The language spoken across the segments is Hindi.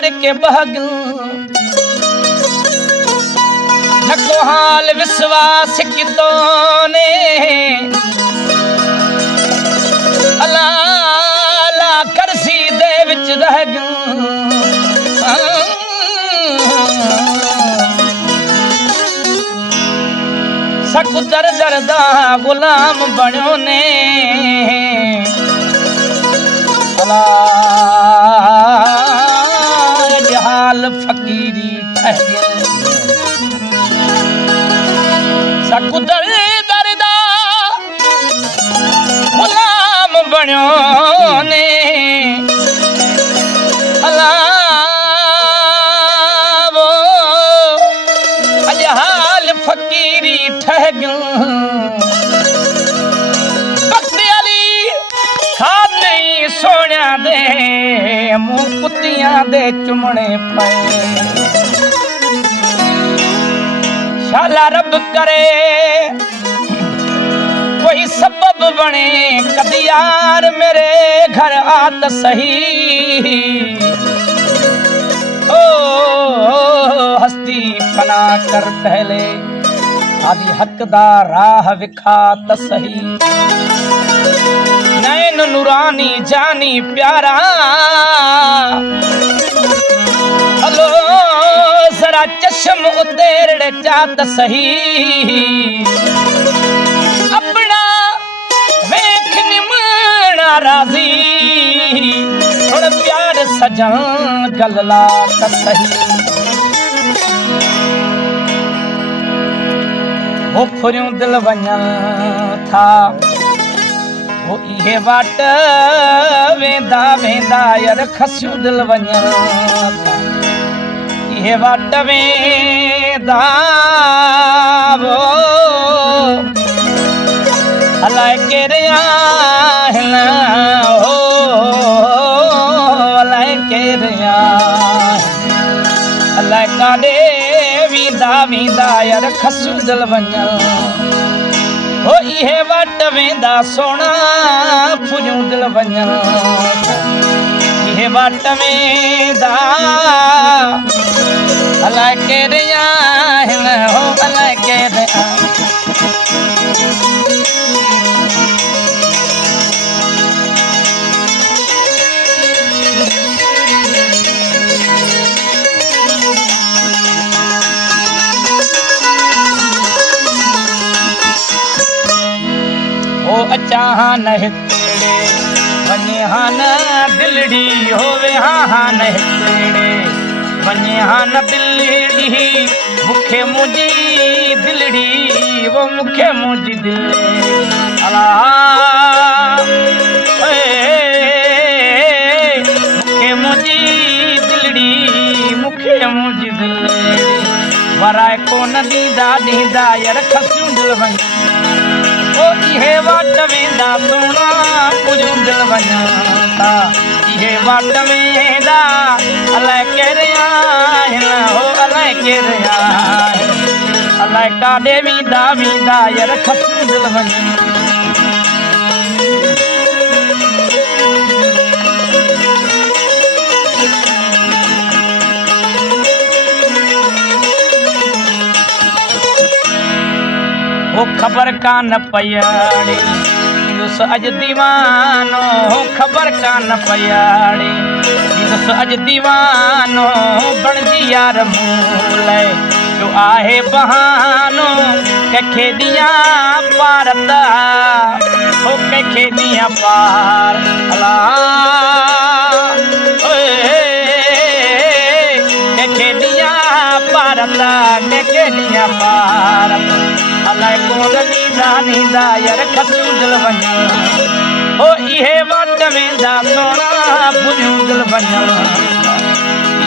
प्यार के बहगल नको हाल विश्वास कितो ने अला अला करसी दे विच रह सकु दर दरदा गुलाम बणियो ने अला जहाल फकीरी ठहरियो सकु दर दरदा गुलाम बणियो ने अला वो जहाल फकीरी ठहरियो सोनिया दे मुंह कुत्तियां दे चुमने पे शाला रब करे कोई सबब बने कदी यार मेरे घर आत सही ओ हस्ती फना कर पहले आदि हकदार राह विखात सही नैन नूरानी जानी प्यारा हलो जरा चश्म उतेरड़े चात सही अपना वेख निमना राजी थोड़ा प्यार सजन गलला सही वो फुरियों दिल वञा था वो इहे वाट वेंदा वेंदा यार खसियूं दिल वञा इहे वाट वेंदा वो अलाए केरे आहिनि हो अलाए केरे अलाए काॾे वेंदा वेंदा यार खसियूं दिल वञा ओ इहे वाट वेंदा सोना फुरियूं दिल वञा इहे वाट वेंदा अलाए केरे आहिनि हो अलाए केरे अचा न हितेड़े वञे हा न दिलड़ी होवे हा न हितेड़े वञे हा न दिलड़ी मूंखे मुंहिंजी दिलड़ी वो मूंखे मुंहिंजी दिलड़ी अला मूंखे मुंहिंजी दिलड़ी मूंखे मुंहिंजी दिलड़ी वराए कोन ॾींदा ॾींदा यार खसियूं दिल वञ ओ इहे वाट वेंदा सोना पुरियूं दिल वञा इहे वाट वेंदा अलाए केरे आहिनि हो अलाए केरे आहिनि अलाए काॾे वेंदा वेंदा यार खसियूं दिल वञा वो खबर कान पयाड़ी अज दीवानो खबर कान पयाड़ी अज दीवानो बणजी यार मूल जो आहे बहानो कंहिंखे ॾियां पारता हो कंहिंखे ॾियां पार अला कंहिंखे ॾियां पारता कंहिंखे ॾियां पार अलाए कोन ॾींदा ॾींदा यार खसियूं दिल वञा ओ इहे वाट वेंदा सोना फुरियूं दिल वञा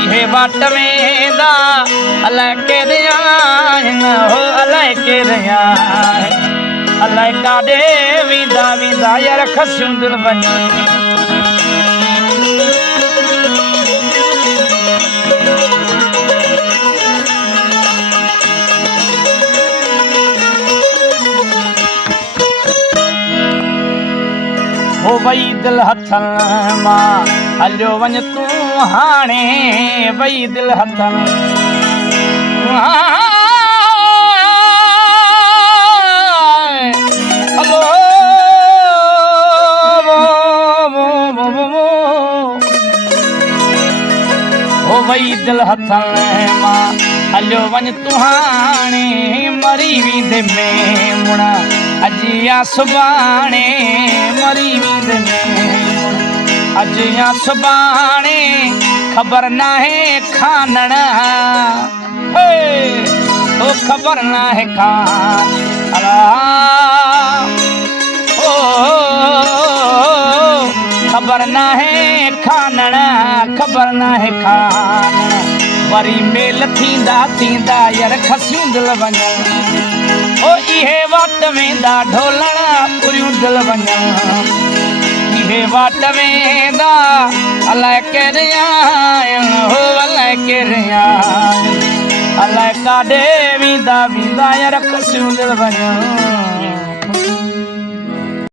इहे वाट वेंदा अलाए केरे आहिनि हो अलाए केरे आहिनि अलाए काॾे वेंदा वेंदा यार खसियूं दिल वञा हो वई दिल हथन मां हलियो वञ तूं हाणे वई दिल हथनि हलो ओ वई दिल हथनि मां हलियो वञ तूं हाणे मरी वेंदे में मुड़ा अॼु या सुभाणे मरी वेंदे में अॼु या सुभाणे ख़बर नाहे खानण ओ ख़बर नाहे खान ओ ख़बर नाहे खानण ख़बर नाहे खानण वरी मेल थींदा थींदा यार खसियूं दिल वञनि ओ इहे वाट वेंदा ढोलण पुरियूं दिल वञनि इहे वाट वेंदा अलाए केरे आहिनि हो अलाए केरे आहिनि अलाए काॾे वेंदा वेंदा यार खसियूं दिल वञनि